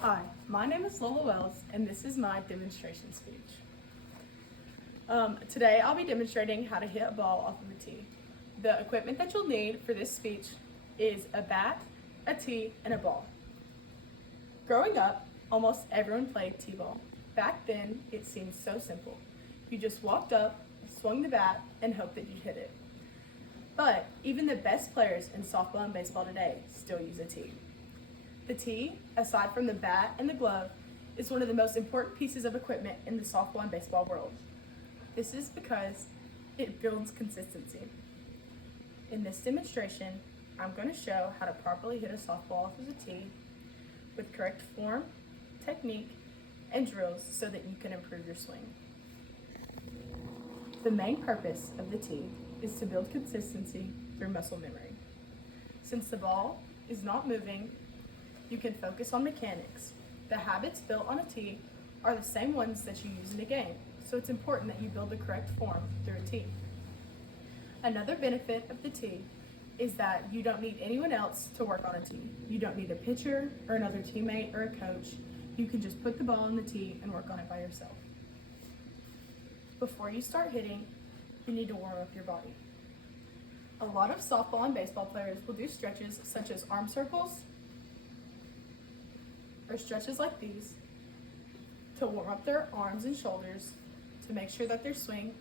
Hi, my name is Lola Wells, and this is my demonstration speech. Today I'll be demonstrating how to hit a ball off of a tee. The equipment that you'll need for this speech is a bat, a tee, and a ball. Growing up, almost everyone played t-ball. Back then, it seemed so simple. You just walked up, swung the bat, and hoped that you'd hit it. But even the best players in softball and baseball today still use a tee. The tee, aside from the bat and the glove, is one of the most important pieces of equipment in the softball and baseball world. This is because it builds consistency. In this demonstration, I'm going to show how to properly hit a softball off of a tee with correct form, technique, and drills so that you can improve your swing. The main purpose of the tee is to build consistency through muscle memory. Since the ball is not moving, you can focus on mechanics. The habits built on a tee are the same ones that you use in a game, so it's important that you build the correct form through a tee. Another benefit of the tee is that you don't need anyone else to work on a tee. You don't need a pitcher or another teammate or a coach. You can just put the ball on the tee and work on it by yourself. Before you start hitting, you need to warm up your body. A lot of softball and baseball players will do stretches such as arm circles or stretches like these to warm up their arms and shoulders to make sure that their swing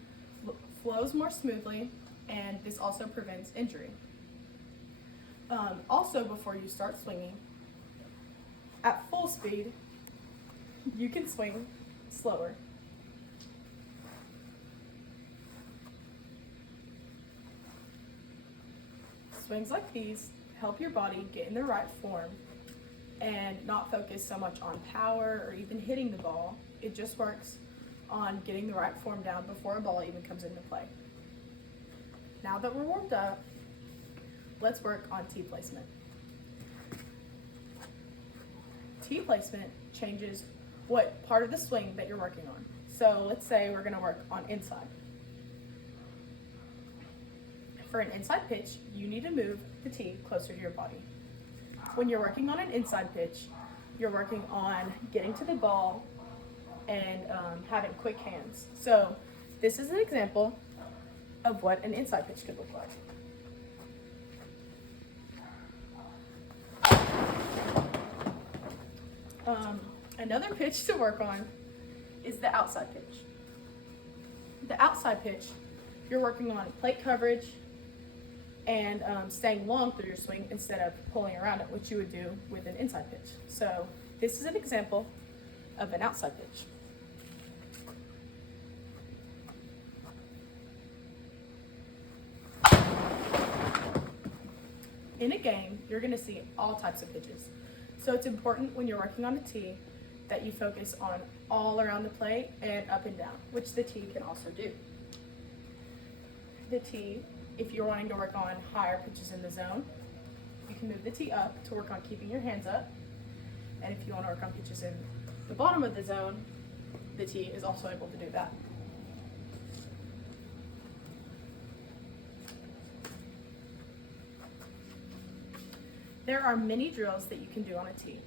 flows more smoothly, and this also prevents injury. Also, before you start swinging, at full speed, you can swing slower. Swings like these help your body get in the right form and not focus so much on power or even hitting the ball. It just works on getting the right form down before a ball even comes into play. Now that we're warmed up, let's work on tee placement. Tee placement changes what part of the swing that you're working on. So let's say we're gonna work on inside. For an inside pitch, you need to move the tee closer to your body. When you're working on an inside pitch, you're working on getting to the ball and having quick hands. So this is an example of what an inside pitch could look like. Another pitch to work on is the outside pitch. The outside pitch, you're working on plate coverage and staying long through your swing instead of pulling around it, which you would do with an inside pitch. So this is an example of an outside pitch. In a game, you're gonna see all types of pitches. So it's important when you're working on a tee that you focus on all around the plate and up and down, which the tee can also do. The tee, if you're wanting to work on higher pitches in the zone, you can move the tee up to work on keeping your hands up. And if you want to work on pitches in the bottom of the zone, the tee is also able to do that. There are many drills that you can do on a tee,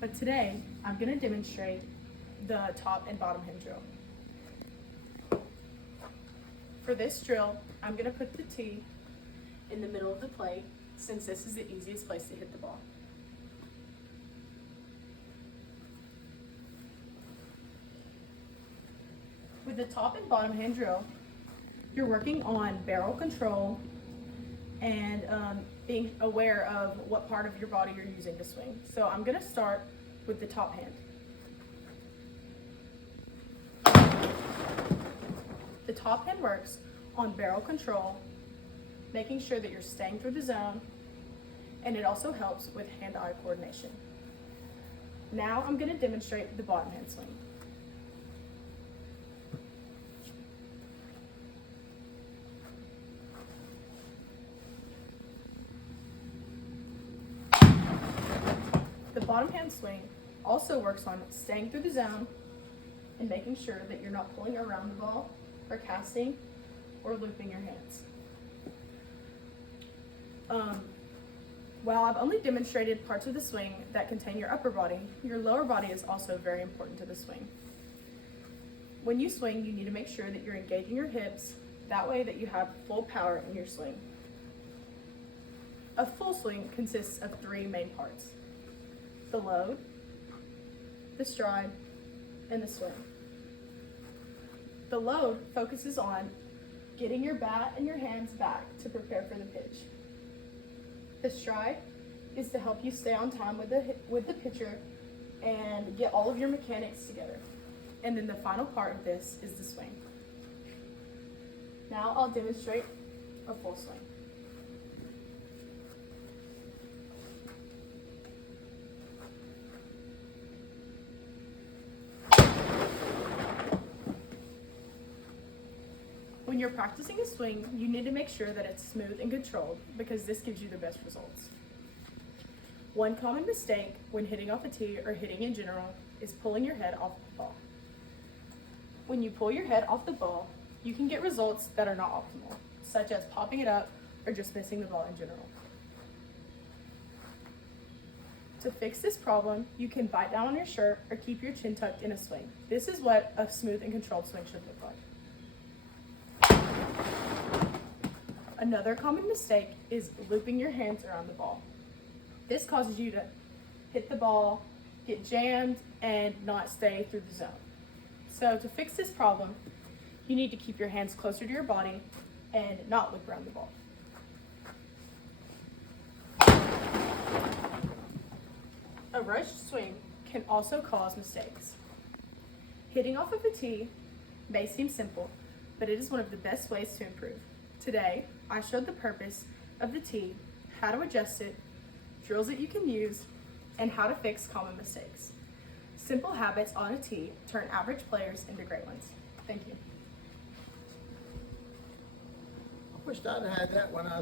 but today I'm going to demonstrate the top and bottom hand drill. For this drill, I'm going to put the tee in the middle of the plate since this is the easiest place to hit the ball. With the top and bottom hand drill, you're working on barrel control and being aware of what part of your body you're using to swing. So I'm going to start with the top hand. The top hand works on barrel control, making sure that you're staying through the zone, and it also helps with hand-eye coordination. Now I'm going to demonstrate the bottom hand swing. The bottom hand swing also works on staying through the zone and making sure that you're not pulling around the ball or casting or looping your hands. While I've only demonstrated parts of the swing that contain your upper body, your lower body is also very important to the swing. When you swing, you need to make sure that you're engaging your hips, that way that you have full power in your swing. A full swing consists of 3 main parts: the load, the stride, and the swing. The load focuses on getting your bat and your hands back to prepare for the pitch. The stride is to help you stay on time with the pitcher and get all of your mechanics together. And then the final part of this is the swing. Now I'll demonstrate a full swing. When you're practicing a swing, you need to make sure that it's smooth and controlled because this gives you the best results. One common mistake when hitting off a tee or hitting in general is pulling your head off the ball. When you pull your head off the ball, you can get results that are not optimal, such as popping it up or just missing the ball in general. To fix this problem, you can bite down on your shirt or keep your chin tucked in a swing. This is what a smooth and controlled swing should look like. Another common mistake is looping your hands around the ball. This causes you to hit the ball, get jammed, and not stay through the zone. So to fix this problem, you need to keep your hands closer to your body and not loop around the ball. A rushed swing can also cause mistakes. Hitting off of a tee may seem simple, but it is one of the best ways to improve. Today, I showed the purpose of the tee, how to adjust it, drills that you can use, and how to fix common mistakes. Simple habits on a tee turn average players into great ones. Thank you. I wished I'd had that when I was